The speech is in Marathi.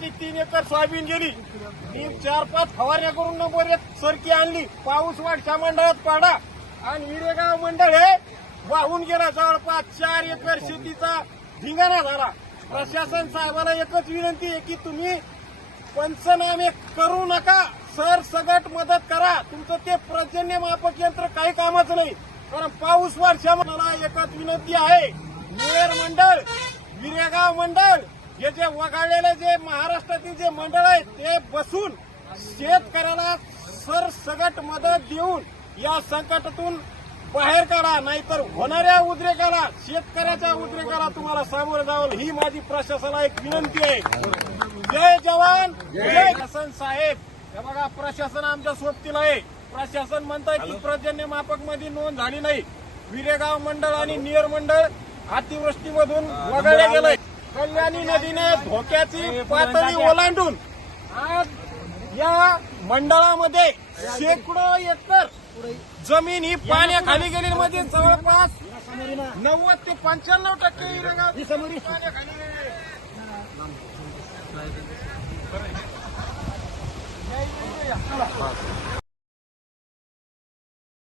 ती तीन एकर सोयाबीन गेली. मी चार पाच फवारण्या करून नंबर एक सरकी आणली. पाऊस वाटच्या मंडळात पाडा. आणि विरेगाव मंडळ हे वाहून गेला. जवळपास चार एकर शेतीचा धिंगाणा झाला. प्रशासन साहेबांना एकच विनंती आहे की तुम्ही पंचनामे करू नका. सर सगट मदत करा. तुमचं ते पर्जन्य मापक यंत्र काही कामाचं नाही. कारण पाऊस वर्षा मला एकच विनंती आहे. मेयर मंडळ विरेगाव मंडळ हे जे वगाळलेले जे महाराष्ट्रातील जे मंडळ आहेत ते बसून शेतकऱ्याला सर सगट मदत देऊन या संकटातून बाहेर काढा नाहीतर होणाऱ्या उद्रेकाला शेतकऱ्याच्या उद्रेकाला तुम्हाला सामोरं जावं. ही माझी प्रशासनाला एक विनंती आहे. जय जवान जय हसन साहेब. हे बघा प्रशासन आमच्या सोबतीला आहे. प्रशासन म्हणताय की पर्जन्य मापकमध्ये नोंद झाली नाही. विरेगाव मंडळ आणि नियर मंडळ अतिवृष्टीमधून वगळले गेलंय. कल्याणी नदीने धोक्याची पातळी ओलांडून आज या मंडळामध्ये शेकडो एकर जमीन ही पाण्याखाली गेली म्हणजे जवळपास नव्वद ते पंच्याण्णव टक्के पाण्याखाली.